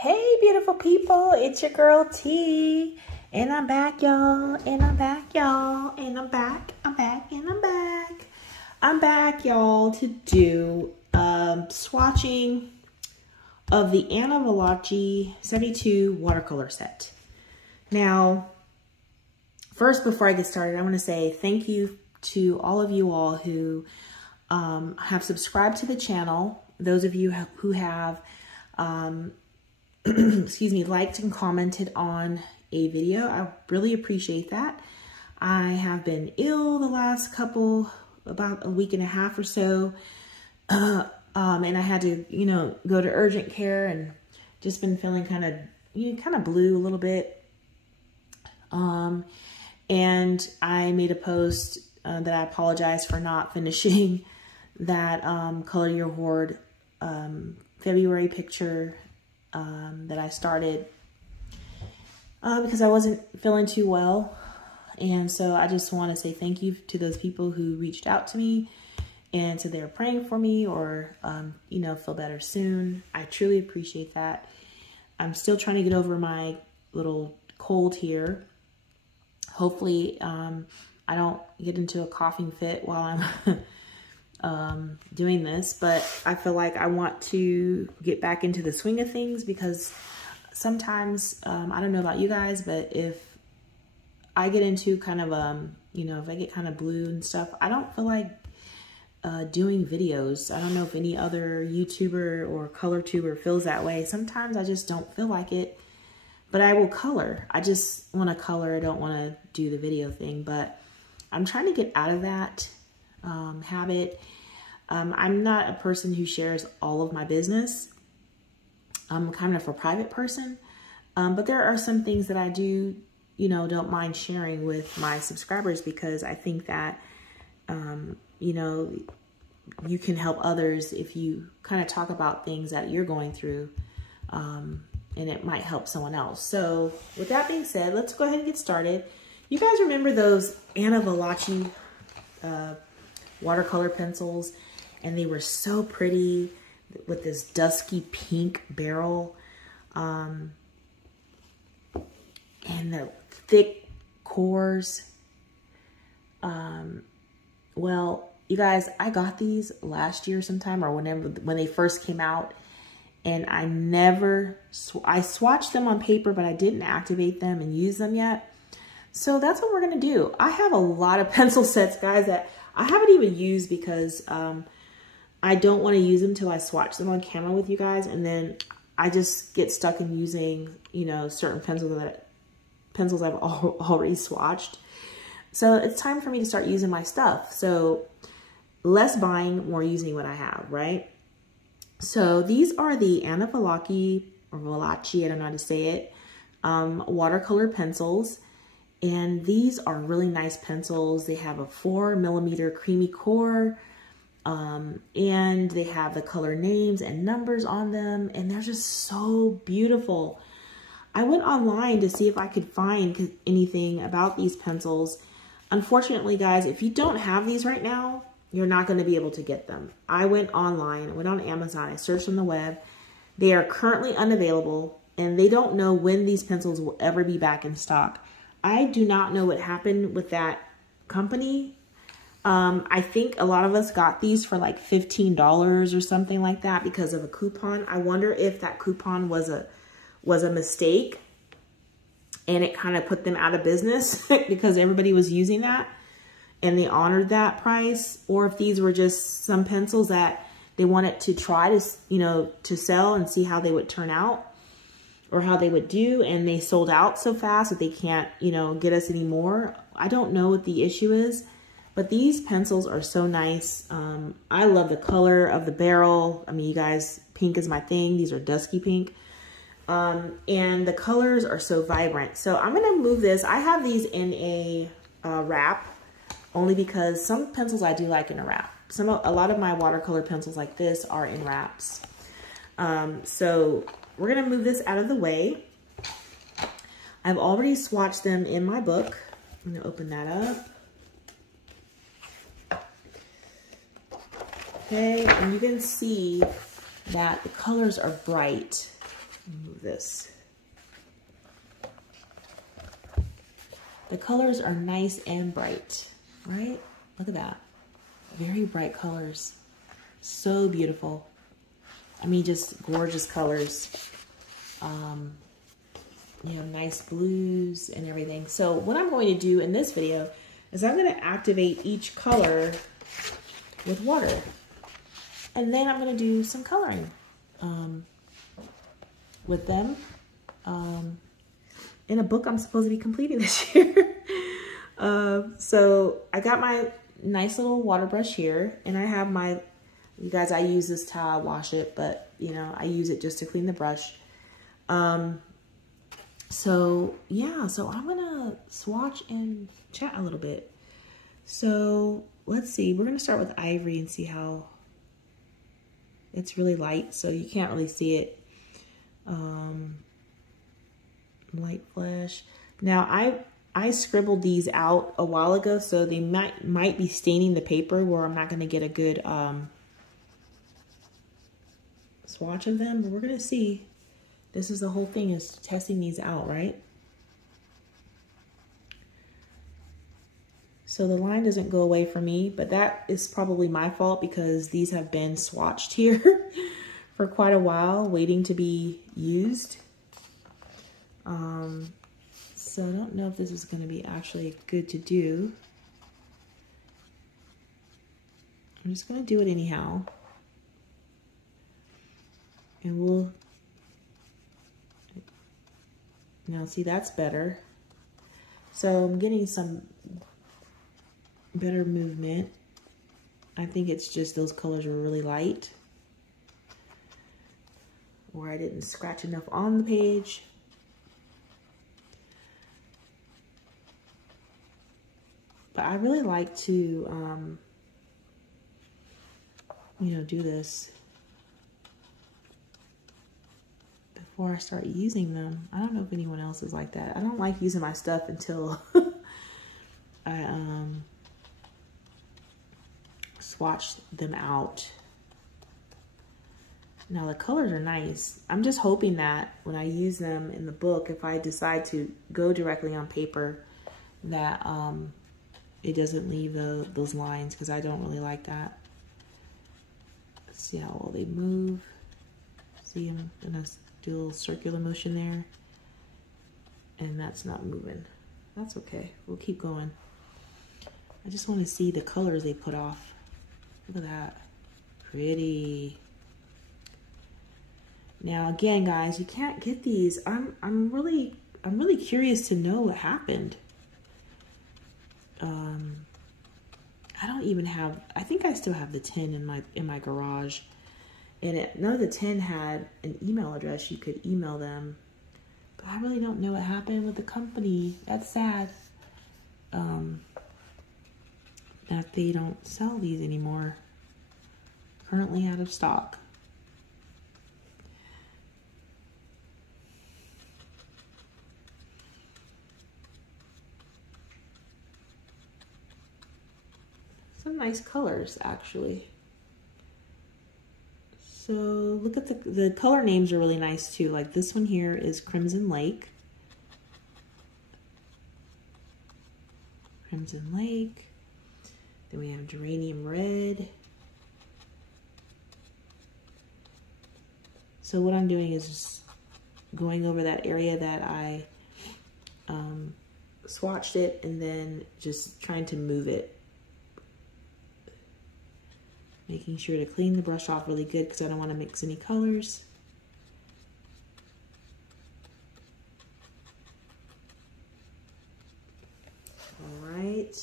Hey, beautiful people, it's your girl T, and I'm back, y'all, and I'm back, y'all, and I'm back, I'm back. I'm back, y'all, to do swatching of the Anna Valacci 72 watercolor set. Now, first, before I get started, I want to say thank you to all of you all who have subscribed to the channel. Those of you who have excuse me, liked and commented on a video. I really appreciate that. I have been ill the last about a week and a half or so. And I had to, go to urgent care and just been feeling kind of blue a little bit. And I made a post that I apologize for not finishing that Color Your Hoard February picture that I started because I wasn't feeling too well. And so I just want to say thank you to those people who reached out to me and said they were praying for me or, feel better soon. I truly appreciate that. I'm still trying to get over my little cold here. Hopefully, I don't get into a coughing fit while I'm doing this, but I feel like I want to get back into the swing of things because sometimes, I don't know about you guys, but if I get into kind of, if I get kind of blue and stuff, I don't feel like doing videos. I don't know if any other YouTuber or color tuber feels that way. Sometimes I just don't feel like it, but I will color. I just want to color. I don't want to do the video thing, but I'm trying to get out of that habit. I'm not a person who shares all of my business. I'm kind of a private person, but there are some things that I do, don't mind sharing with my subscribers because I think that, you can help others if you kind of talk about things that you're going through, and it might help someone else. So with that being said, let's go ahead and get started. You guys remember those Anna Valacci watercolor pencils? And they were so pretty with this dusky pink barrel, and the thick cores. Well, you guys, I got these last year sometime or when they first came out, and I swatched them on paper, but I didn't activate them and use them yet. So that's what we're gonna do. I have a lot of pencil sets, guys, that I haven't even used because I don't want to use them till I swatch them on camera with you guys, and then I just get stuck in using, certain pencils I've already swatched. So it's time for me to start using my stuff. So less buying, more using what I have, right? So these are the Anna Valacci, or Valacci, I don't know how to say it, watercolor pencils. And these are really nice pencils. They have a 4mm creamy core, and they have the color names and numbers on them, and they're just so beautiful. I went online to see if I could find anything about these pencils. Unfortunately, guys, if you don't have these right now, you're not going to be able to get them. I went online, I went on Amazon, I searched on the web. They are currently unavailable, and they don't know when these pencils will ever be back in stock. I do not know what happened with that company. I think a lot of us got these for like $15 or something like that because of a coupon. I wonder if that coupon was a mistake and it kind of put them out of business because everybody was using that and they honored that price, or if these were just some pencils that they wanted to try to, to sell and see how they would turn out or how they would do, and they sold out so fast that they can't, get us anymore. I don't know what the issue is. But these pencils are so nice. I love the color of the barrel. I mean, you guys, pink is my thing. These are dusky pink. And the colors are so vibrant. So I'm going to move this. I have these in a wrap only because some pencils I do like in a wrap. A lot of my watercolor pencils like this are in wraps. So we're going to move this out of the way. I've already swatched them in my book. I'm going to open that up. Okay, and you can see that the colors are bright. Move this. The colors are nice and bright, right? Look at that. Very bright colors. So beautiful. I mean, just gorgeous colors. You know, nice blues and everything. So what I'm going to do in this video is I'm going to activate each color with water. And then I'm going to do some coloring with them in a book I'm supposed to be completing this year. So I got my nice little water brush here, and I have my, you guys, I use this till I wash it, but you know, I use it just to clean the brush. So yeah, so I'm gonna swatch and chat a little bit. So let's see, we're gonna start with Ivory and see how it's really light, so you can't really see it. Light flash. Now I scribbled these out a while ago, so they might be staining the paper where I'm not gonna get a good swatch of them, but we're gonna see. This is the whole thing, is testing these out, right? So the line doesn't go away from me, but that is probably my fault because these have been swatched here for quite a while, waiting to be used. So I don't know if this is going to be actually good to do. I'm just going to do it anyhow. And we'll, now see, that's better. So I'm getting some better movement. I think it's just those colors are really light, or I didn't scratch enough on the page. But I really like to, you know, do this before I start using them. I don't know if anyone else is like that. I don't like using my stuff until I swatch them out. Now the colors are nice. I'm just hoping that when I use them in the book, if I decide to go directly on paper, that it doesn't leave those lines, because I don't really like that. Let's see how well they move. See, I'm gonna do a little circular motion there, and that's not moving. That's okay, we'll keep going. I just want to see the colors they put off. Look at that, pretty. Now again, guys, you can't get these. I'm really curious to know what happened. I don't even have, I think I still have the tin in my garage, and none of the tin had an email address you could email them, but I really don't know what happened with the company. That's sad, that they don't sell these anymore. Currently out of stock. Some nice colors, actually. So look at the color names are really nice too. Like this one here is Crimson Lake. Crimson Lake. Then we have Geranium Red. So what I'm doing is just going over that area that I swatched it, and then just trying to move it. Making sure to clean the brush off really good because I don't want to mix any colors. All right.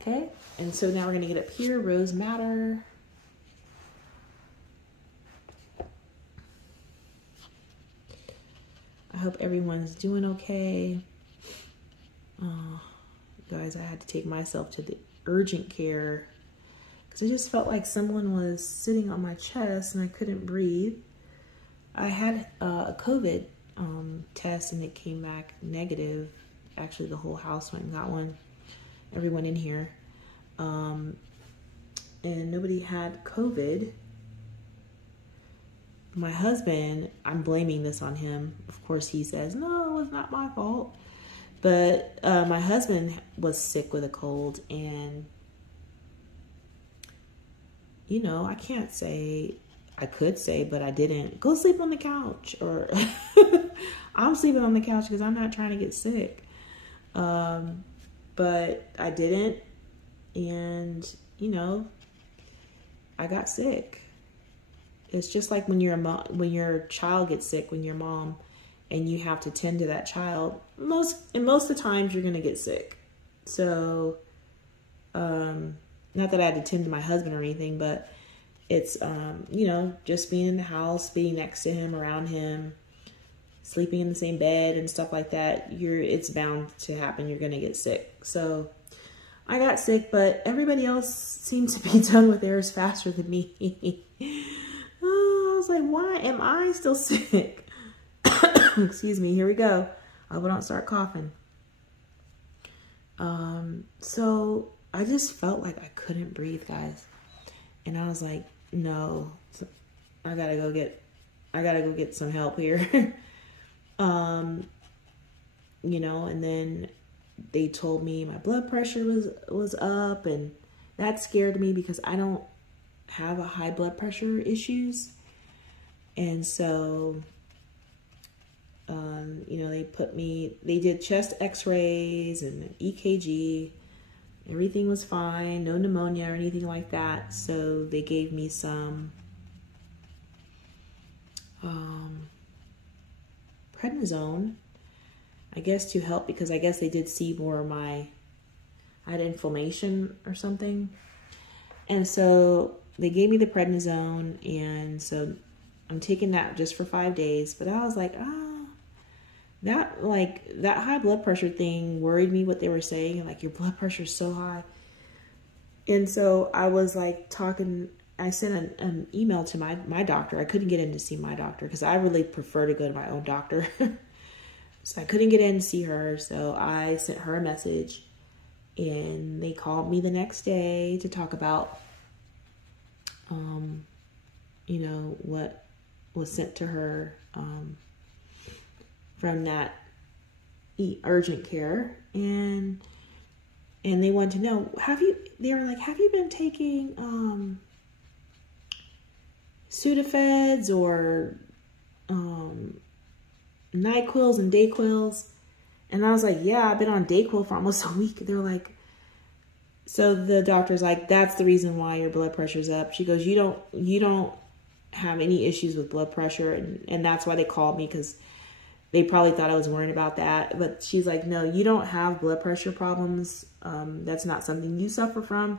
Okay, and so now we're going to get up here, Rose Madder. I hope everyone's doing okay. Guys, I had to take myself to the urgent care because I just felt like someone was sitting on my chest and I couldn't breathe. I had a COVID test and it came back negative. Actually, the whole house went and got one. Everyone in here. And nobody had COVID. my husband, I'm blaming this on him. Of course, he says, no, it was not my fault. But my husband was sick with a cold, and, you know, I can't say, I could say, but I didn't. Go sleep on the couch, or I'm sleeping on the couch because I'm not trying to get sick. But I didn't, and, you know, I got sick. It's just like when when your child gets sick, when your mom, and you have to tend to that child. Most of the times you're gonna get sick. So, not that I had to tend to my husband or anything, but it's you know, just being in the house, being next to him, around him, sleeping in the same bed and stuff like that. It's bound to happen. You're gonna get sick. So I got sick, but everybody else seems to be done with theirs faster than me. I was like, why am I still sick? Excuse me, here we go. I hope I don't start coughing. So I just felt like I couldn't breathe, guys. And I was like, no, I gotta go get some help here. You know, and then they told me my blood pressure was up, and that scared me because I don't have a high blood pressure issues. And so, you know, they did chest x-rays and EKG. Everything was fine, no pneumonia or anything like that. So they gave me some prednisone, I guess, to help, because I guess they did see more of I had inflammation or something. And so they gave me the prednisone, and so I'm taking that just for 5 days. But I was like, that high blood pressure thing worried me, what they were saying, and like, your blood pressure is so high. And so I was like I sent an email to my doctor. I couldn't get in to see my doctor because I really prefer to go to my own doctor. So I couldn't get in to see her. So I sent her a message, and they called me the next day to talk about, you know, what was sent to her from that urgent care. And they wanted to know, they were like, have you been taking Sudafeds or NyQuils and Dayquils? And I was like, yeah, I've been on Dayquil for almost a week. They're like, so the doctor's like, that's the reason why your blood pressure's up. She goes, you don't have any issues with blood pressure. And that's why they called me, because they probably thought I was worried about that. But she's like, no, you don't have blood pressure problems. That's not something you suffer from.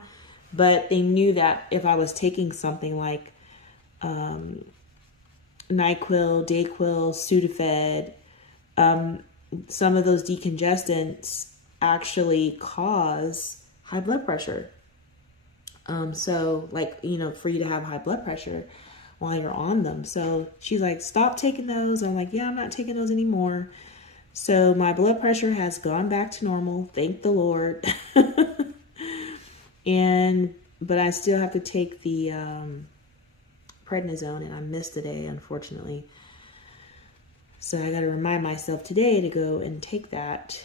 But they knew that if I was taking something like NyQuil, Dayquil, Sudafed, some of those decongestants actually cause high blood pressure. So like, you know, for you to have high blood pressure while you're on them. So she's like, stop taking those. I'm like, yeah, I'm not taking those anymore. So my blood pressure has gone back to normal. Thank the Lord. But I still have to take the prednisone, and I missed a day, unfortunately. So I got to remind myself today to go and take that,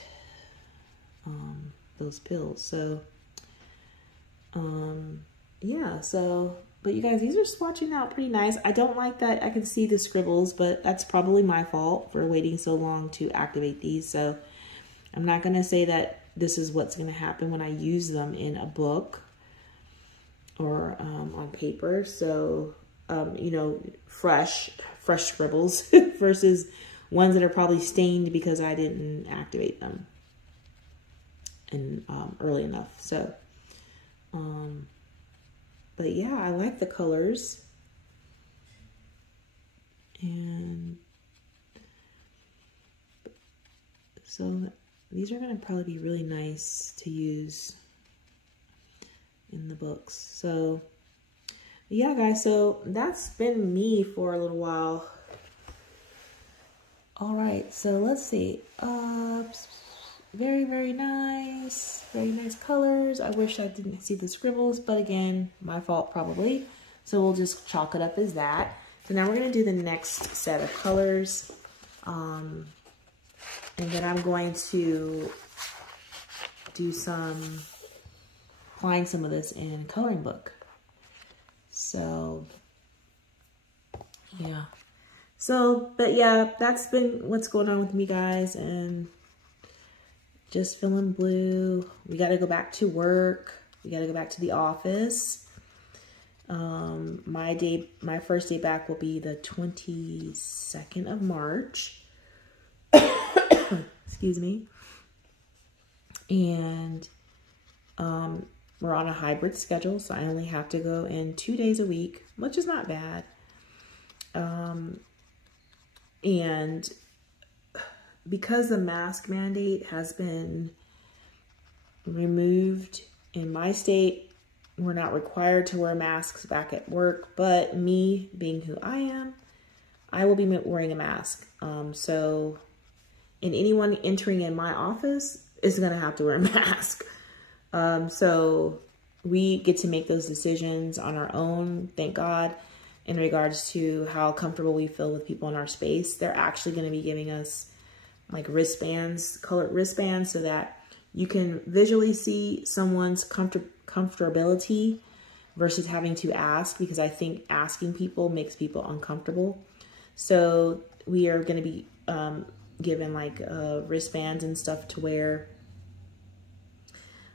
those pills. So, yeah, so, but you guys, these are swatching out pretty nice. I don't like that I can see the scribbles, but that's probably my fault for waiting so long to activate these. So I'm not going to say that this is what's going to happen when I use them in a book or on paper. So, you know, fresh scribbles versus ones that are probably stained because I didn't activate them early enough. So, but yeah, I like the colors. And so these are going to probably be really nice to use in the books. So yeah, guys, so that's been me for a little while. All right, so let's see. Very, very nice colors. I wish I didn't see the scribbles, but again, my fault probably. So we'll just chalk it up as that. So now we're going to do the next set of colors. And then I'm going to do applying some of this in coloring book. So, yeah. So, but yeah, that's been what's going on with me, guys. And just feeling blue. We got to go back to work. We got to go back to the office. My first day back will be the 22nd of March. Excuse me. And we're on a hybrid schedule, so I only have to go in 2 days a week, which is not bad. And because the mask mandate has been removed in my state, we're not required to wear masks back at work, but me being who I am, I will be wearing a mask. So, and anyone entering in my office is going to have to wear a mask. So we get to make those decisions on our own, thank God, in regards to how comfortable we feel with people in our space. They're actually going to be giving us like wristbands, colored wristbands, so that you can visually see someone's comfortability versus having to ask, because I think asking people makes people uncomfortable. So we are going to be given like wristbands and stuff to wear.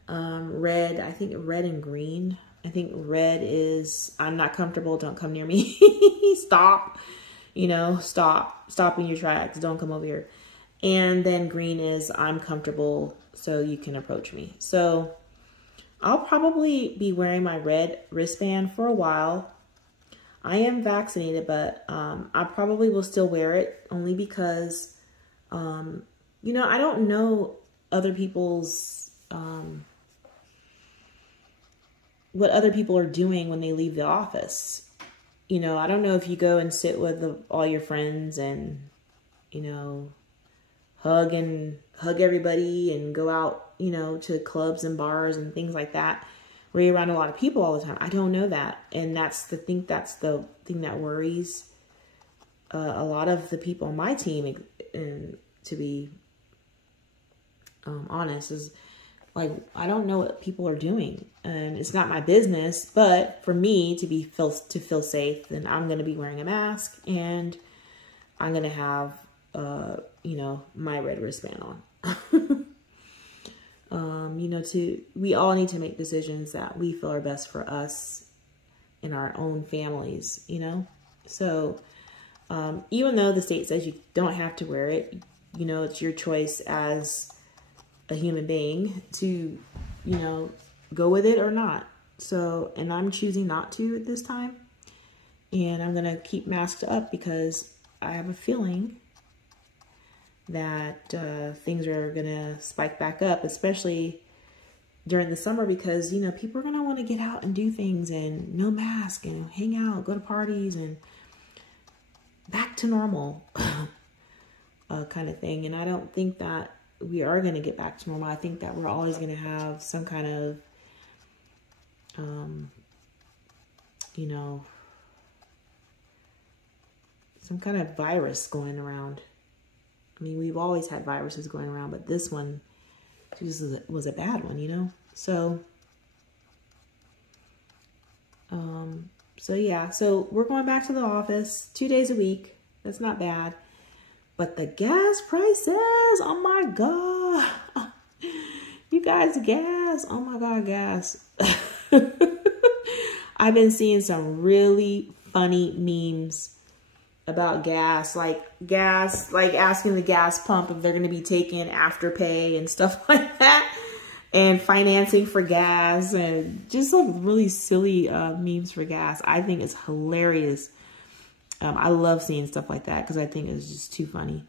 Red, I think red and green. I think red is, I'm not comfortable, don't come near me. Stop, you know, stop in your tracks, don't come over here. And then green is, I'm comfortable, so you can approach me. So I'll probably be wearing my red wristband for a while. I am vaccinated, but I probably will still wear it, only because, you know, I don't know other people's, what other people are doing when they leave the office. You know, I don't know if you go and sit with all your friends and, you know, hug everybody and go out, you know, to clubs and bars and things like that, where you're around a lot of people all the time. I don't know that. And that's the thing that worries a lot of the people on my team, and to be honest, is like, I don't know what people are doing, and it's not my business. But for me to feel safe, then I'm going to be wearing a mask, and I'm going to have, you know, my red wristband on. You know, we all need to make decisions that we feel are best for us and our own families, you know? So, even though the state says you don't have to wear it, you know, it's your choice as a human being to, you know, go with it or not. So, and I'm choosing not to this time. And I'm going to keep masked up because I have a feeling that things are going to spike back up, especially during the summer, because, you know, people are going to want to get out and do things and no mask and hang out, go to parties and back to normal kind of thing. And I don't think that we are going to get back to normal. I think that we're always going to have some kind of, you know, some kind of virus going around. I mean, we've always had viruses going around, but this one was a bad one, you know? So, so yeah, so we're going back to the office 2 days a week. That's not bad. But the gas prices, oh my God. You guys, gas, oh my God, gas. I've been seeing some really funny memes about gas, like asking the gas pump if they're going to be taking Afterpay and stuff like that, and financing for gas, and just some really silly memes for gas. I think it's hilarious. I love seeing stuff like that because I think it's just too funny.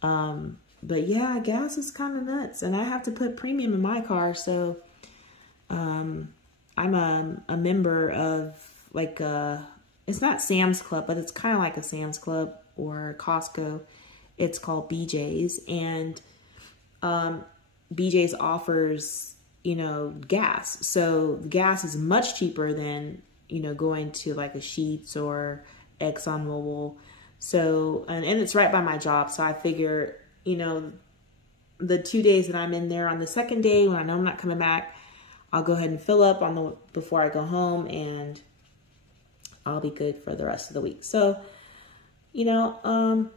But yeah, gas is kind of nuts, and I have to put premium in my car. So I'm a member of like it's not Sam's Club, but it's kind of like a Sam's Club or Costco. It's called BJ's, and BJ's offers, you know, gas. So gas is much cheaper than, you know, going to like a Sheetz or ExxonMobil. So, and it's right by my job. So I figure, you know, the 2 days that I'm in there, on the second day when I know I'm not coming back, I'll go ahead and fill up on the before I go home, and I'll be good for the rest of the week. So, you know,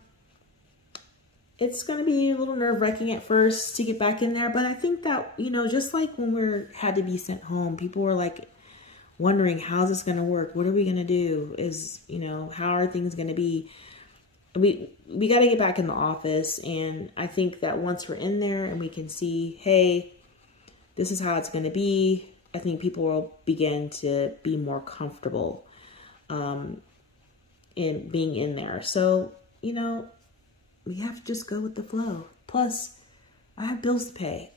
it's going to be a little nerve-wracking at first to get back in there, but I think that, you know, just like when had to be sent home, people were like wondering, how's this going to work? What are we going to do? You know, how are things going to be? We got to get back in the office. And I think that once we're in there and we can see, hey, this is how it's going to be, I think people will begin to be more comfortable in being in there. So, you know, we have to just go with the flow. Plus, I have bills to pay.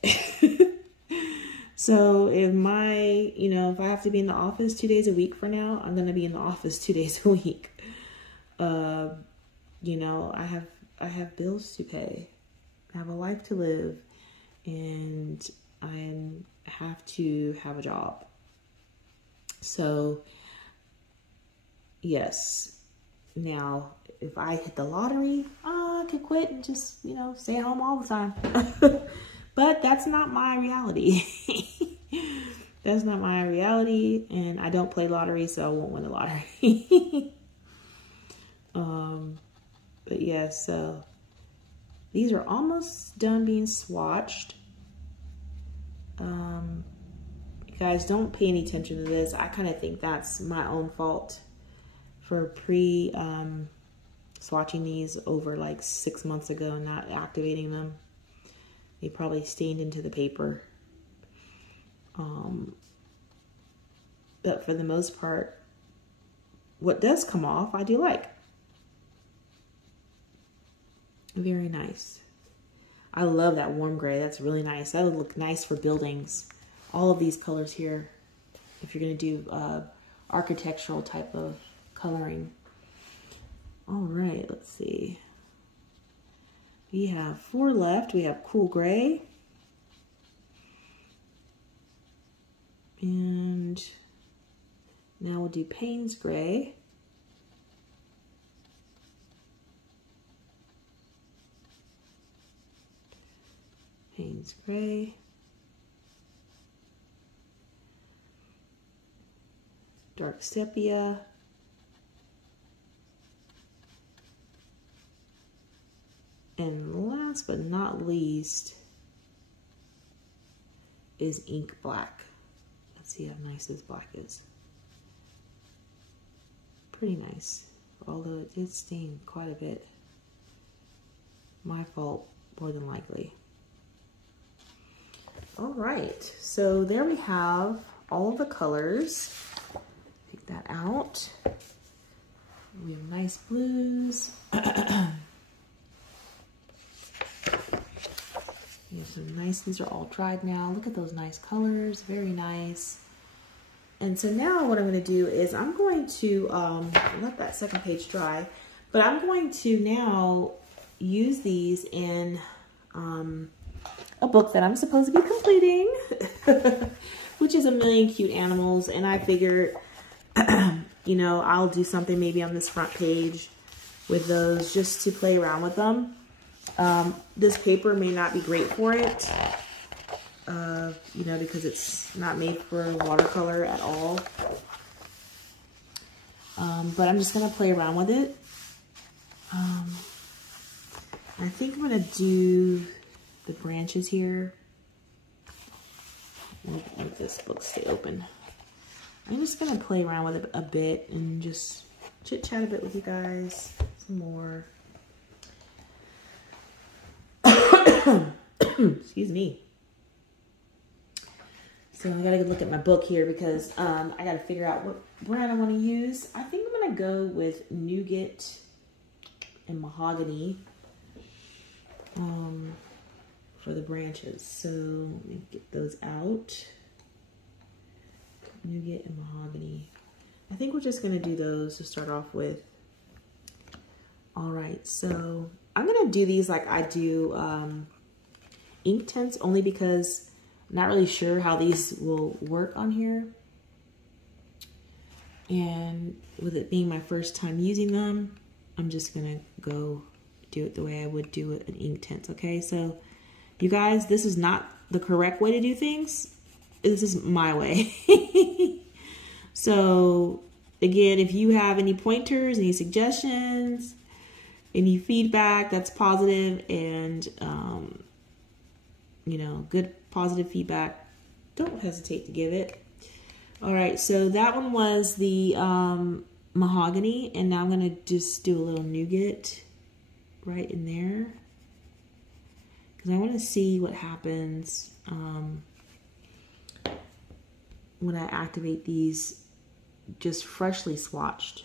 So if if I have to be in the office 2 days a week for now, I'm going to be in the office 2 days a week. You know, I have bills to pay. I have a life to live, and I have to have a job. So, yes. Now, if I hit the lottery, I could quit and just, you know, stay home all the time. But that's not my reality. That's not my reality, and I don't play lottery, so I won't win the lottery. But yeah, so these are almost done being swatched. You guys, don't pay any attention to this. I kind of think that's my own fault for swatching these over like 6 months ago and not activating them. They probably stained into the paper. But for the most part, what does come off, I do like. Very nice. I love that warm gray. That's really nice. That would look nice for buildings. All of these colors here, if you're going to do architectural type of coloring. All right, let's see. We have 4 left. We have cool gray. And now we'll do Payne's gray. Payne's gray. Dark sepia. And last but not least is ink black. Let's see how nice this black is. Pretty nice, although it did stain quite a bit. My fault, more than likely. All right, so there we have all of the colors. Take that out. We have nice blues. We have some nice, these are all dried now. Look at those nice colors, very nice. And so now what I'm going to do is I'm going to let that second page dry, but I'm going to now use these in a book that I'm supposed to be completing, which is A Million Cute Animals. And I figured, you know, I'll do something maybe on this front page with those just to play around with them. This paper may not be great for it, you know, because it's not made for watercolor at all. But I'm just going to play around with it. I think I'm going to do the branches here. Let this book stay open. I'm just going to play around with it a bit and just chit chat a bit with you guys some more. Excuse me. So I gotta look at my book here because I gotta figure out what brand I want to use. I think I'm gonna go with Nougat and Mahogany for the branches. So let me get those out. Nougat and Mahogany. I think we're just gonna do those to start off with. All right, so I'm gonna do these like I do ink tints, only because I'm not really sure how these will work on here. And with it being my first time using them, I'm just gonna go do it the way I would do it in ink tints, okay? So you guys, this is not the correct way to do things. This is my way. So again, if you have any pointers, any suggestions, any feedback that's positive and, you know, good positive feedback, don't hesitate to give it. All right, so that one was the mahogany, and now I'm gonna just do a little nougat right in there because I want to see what happens when I activate these just freshly swatched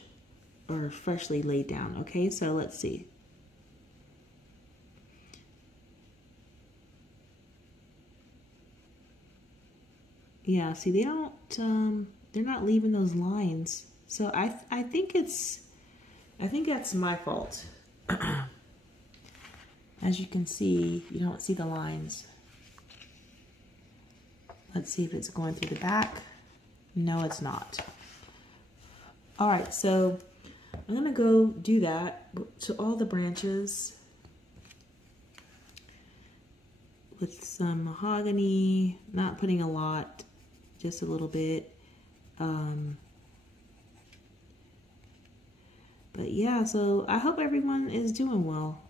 or freshly laid down. Okay, so let's see. Yeah, see, they don't, they're not leaving those lines. So I think that's my fault. As you can see, you don't see the lines. Let's see if it's going through the back. No, it's not. All right, so I'm gonna go do that to all the branches with some mahogany, not putting a lot, just a little bit. But yeah, so I hope everyone is doing well.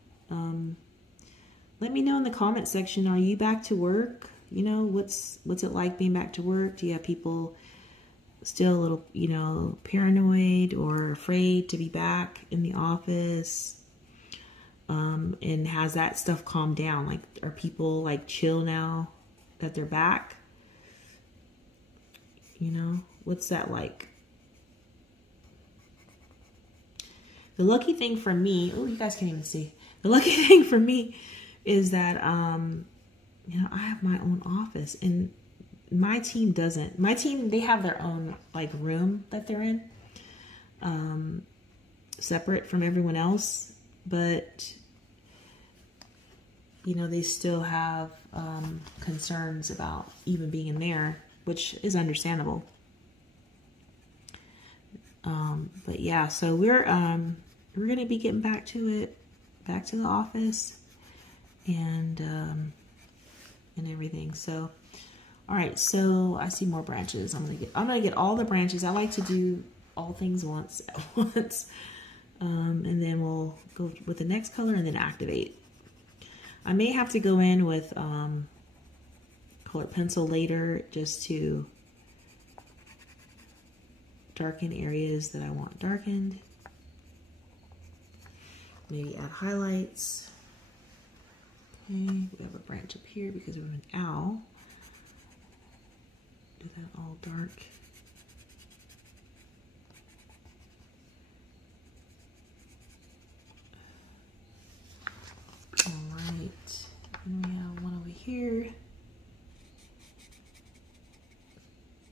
Let me know in the comment section, are you back to work? You know, what's it like being back to work? Do you have people still a little, you know, paranoid or afraid to be back in the office? And has that stuff calmed down? Like, are people like chill now that they're back? You know, what's that like? The lucky thing for me, oh, you guys can't even see. The lucky thing for me is that, you know, I have my own office, and my team doesn't. My team, they have their own like room that they're in, separate from everyone else, but you know, they still have concerns about even being in there, which is understandable. But yeah, so we're gonna be getting back to it, back to the office, and everything. So, all right. So I see more branches. I'm gonna get all the branches. I like to do all things once at once, and then we'll go with the next color and then activate. I may have to go in with colored pencil later just to darken areas that I want darkened. Maybe add highlights. Okay, we have a branch up here because of an owl. Do that all dark. All right, and we have one over here.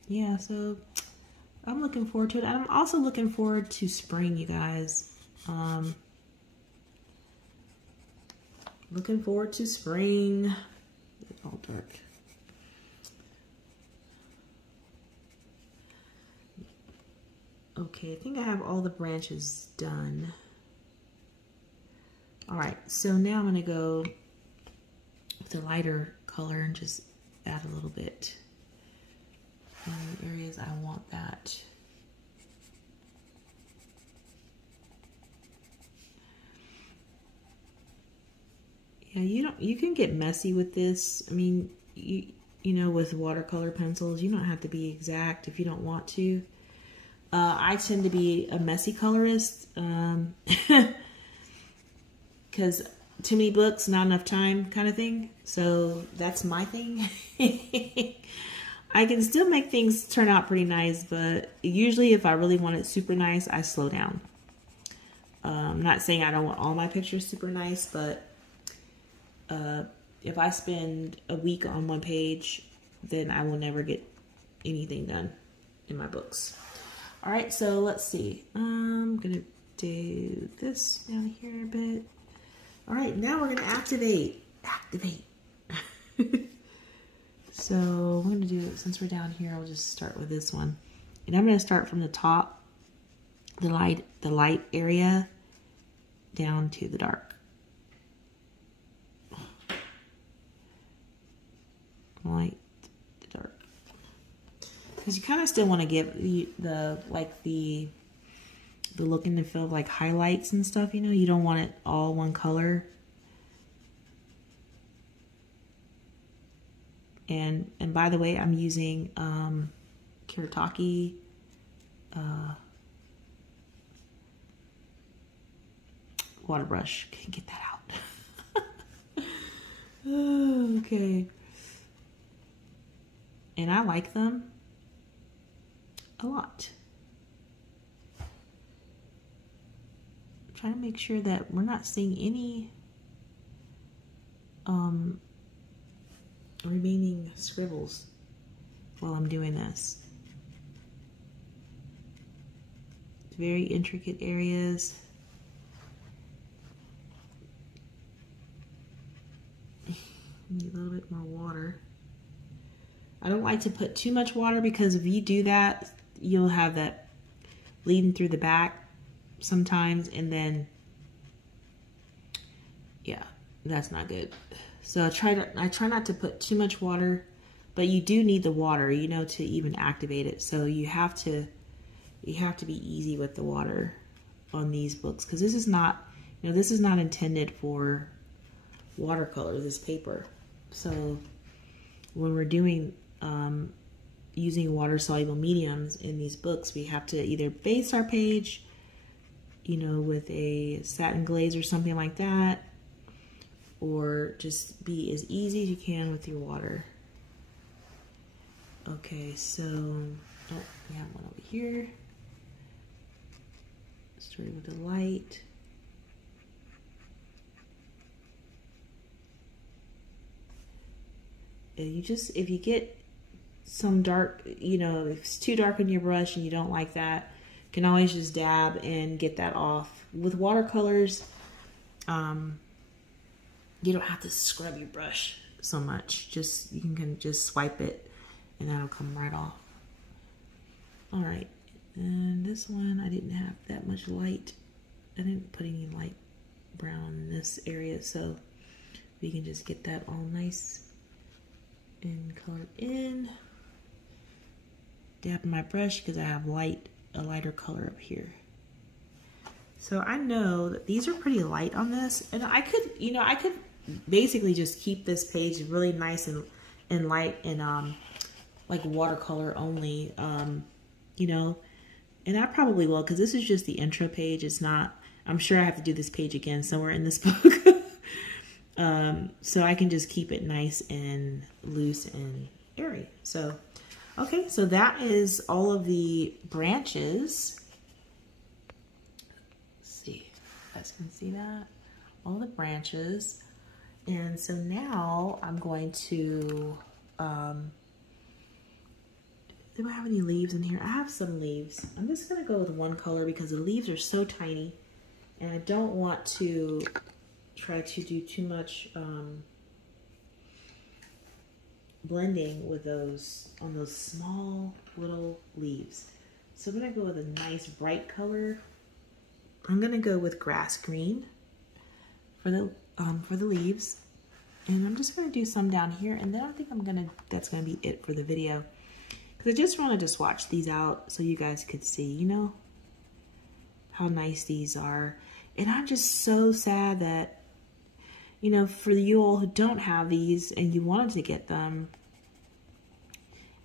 Yeah, so I'm looking forward to it. I'm also looking forward to spring, you guys. Looking forward to spring. It's all dark. Okay, I think I have all the branches done. All right, so now I'm gonna go with a lighter color and just add a little bit in the areas I want that. Yeah, you can get messy with this. I mean, you know, with watercolor pencils, you don't have to be exact if you don't want to. I tend to be a messy colorist because too many books, not enough time kind of thing. So that's my thing. I can still make things turn out pretty nice, but usually if I really want it super nice, I slow down. I'm not saying I don't want all my pictures super nice, but if I spend a week on one page, then I will never get anything done in my books. All right, so let's see. I'm gonna do this down here a bit. All right, now we're gonna activate. So we're gonna do, since we're down here, I'll just start with this one. And I'm gonna start from the top the light area down to the dark. Light to dark. Because you kind of still want to give the look and the feel of like highlights and stuff, you know. You don't want it all one color. And by the way, I'm using Kuretake water brush. Can't get that out. Okay. And I like them a lot. I'm trying to make sure that we're not seeing any remaining scribbles while I'm doing this. It's very intricate areas. Need a little bit more water. I don't like to put too much water because if you do that, you'll have that bleeding through the back sometimes, and then yeah, that's not good. So I try not to put too much water, but you do need the water, you know, to even activate it. So you have to be easy with the water on these books, because this is not, you know, this is not intended for watercolor, this paper. So when we're doing using water soluble mediums in these books, we have to either base our page, you know, with a satin glaze or something like that, or just be as easy as you can with your water. Okay, so we have one over here. Starting with the light. And you just, if you get some dark, you know, if it's too dark on your brush and you don't like that, you can always just dab and get that off. With watercolors, you don't have to scrub your brush so much. Just, you can just swipe it and that'll come right off. All right, and this one, I didn't have that much light. I didn't put any light brown in this area, so we can just get that all nice and colored in. Dab my brush because I have a lighter color up here. So I know that these are pretty light on this, and I could, you know, I could basically just keep this page really nice and light and like watercolor only, you know, and I probably will, because this is just the intro page. It's not, I'm sure I have to do this page again somewhere in this book. So I can just keep it nice and loose and airy. So, okay, so that is all of the branches. Let's see, you guys can see that, all the branches. And so now I'm going to, do I have any leaves in here? I have some leaves. I'm just gonna go with one color because the leaves are so tiny and I don't want to try to do too much blending with those on those small little leaves. So I'm gonna go with a nice bright color. I'm gonna go with grass green for the leaves, and I'm just gonna do some down here, and then I think that's gonna be it for the video, because I just wanted to swatch these out so you guys could see, you know, how nice these are. And I'm just so sad that, you know, for you all who don't have these and you wanted to get them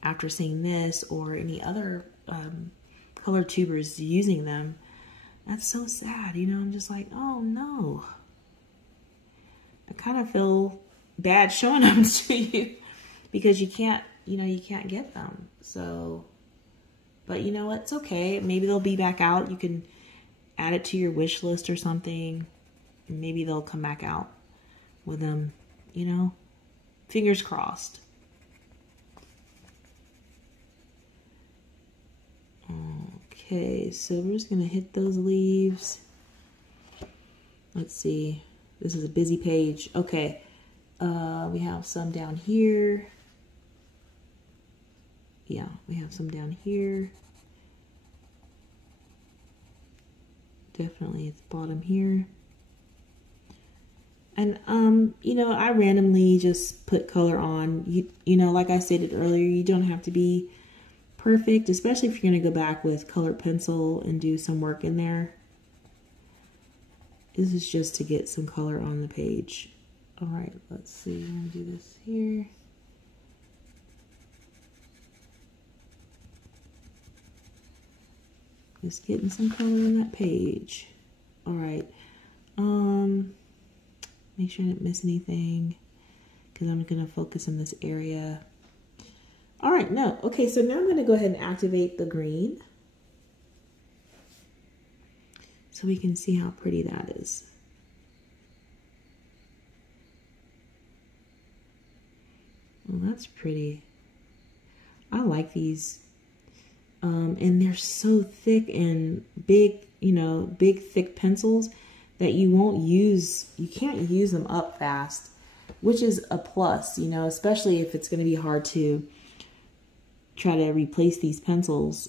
after seeing this or any other color tubers using them, that's so sad, you know. I'm just like, oh no. I kind of feel bad showing them to you because you can't, you know, you can't get them. So, but you know what, it's okay. Maybe they'll be back out. You can add it to your wish list or something. Maybe they'll come back out with them, you know, fingers crossed. Okay, so we're just gonna hit those leaves. Let's see, this is a busy page. Okay, we have some down here. Yeah, we have some down here. definitely at the bottom here. And, you know, I randomly just put color on. You know, like I stated earlier, you don't have to be perfect, especially if you're going to go back with colored pencil and do some work in there. This is just to get some color on the page. All right, let's see. I'm going to do this here. Just getting some color on that page. All right. Make sure I didn't miss anything because I'm going to focus on this area. All right, no. Okay, so now I'm going to go ahead and activate the green so we can see how pretty that is. Well, that's pretty. I like these. And they're so thick and big, you know, big, thick pencils that you can't use them up fast, which is a plus, you know, especially if it's going to be hard to try to replace these pencils,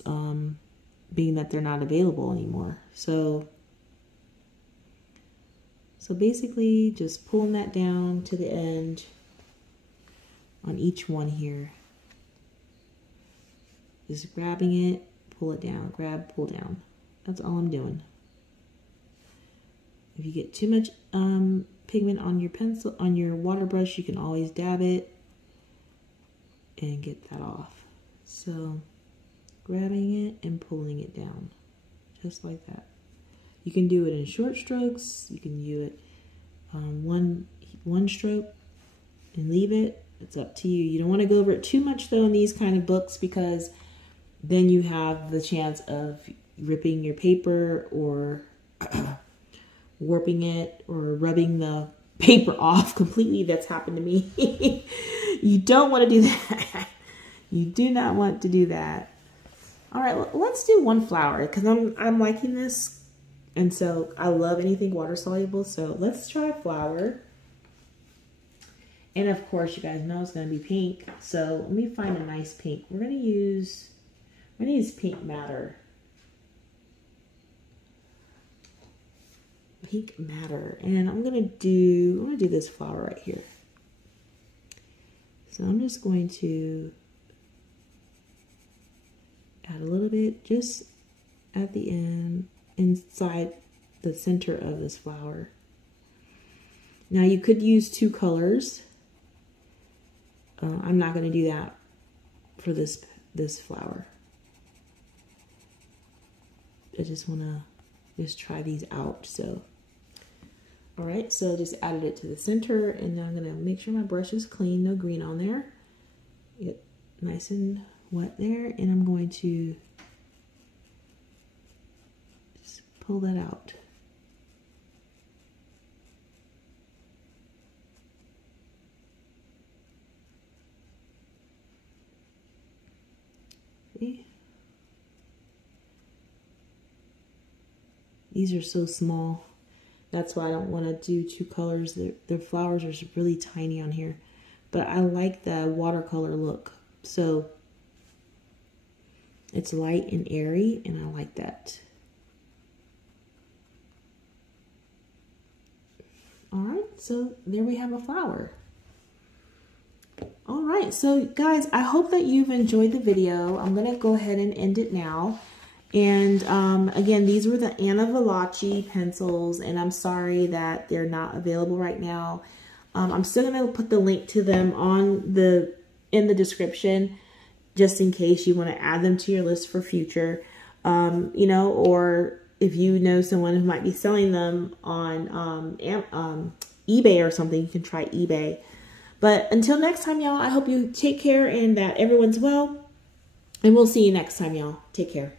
being that they're not available anymore. So basically just pulling that down to the end on each one here. Just grabbing it, pull it down, grab, pull down. That's all I'm doing. If you get too much pigment on your pencil, on your water brush, you can always dab it and get that off. So grabbing it and pulling it down, just like that. You can do it in short strokes. You can do it one stroke and leave it. It's up to you. You don't want to go over it too much though in these kind of books, because then you have the chance of ripping your paper or warping it or rubbing the paper off completely. That's happened to me. You don't want to do that. You do not want to do that. All right, let's do one flower because I'm liking this, and so I love anything water soluble. So let's try a flower. And of course, you guys know it's going to be pink. So let me find a nice pink. We're going to use pink matter. Pink matter. And I'm going to do this flower right here. So I'm just going to add a little bit just at the end, inside the center of this flower. Now you could use two colors. I'm not going to do that for this flower. I just want to try these out. So, all right, so just added it to the center, and now I'm going to make sure my brush is clean, no green on there. Get nice and wet there, and I'm going to just pull that out. See? These are so small. That's why I don't want to do two colors. Their flowers are really tiny on here. But I like the watercolor look. So it's light and airy, and I like that. All right, so there we have a flower. All right, so guys, I hope that you've enjoyed the video. I'm gonna go ahead and end it now. And again, these were the Anna Valacci pencils, and I'm sorry that they're not available right now. I'm still gonna put the link to them in the description, just in case you want to add them to your list for future. You know, or if you know someone who might be selling them on eBay or something, you can try eBay. But until next time, y'all, I hope you take care and that everyone's well. And we'll see you next time, y'all. Take care.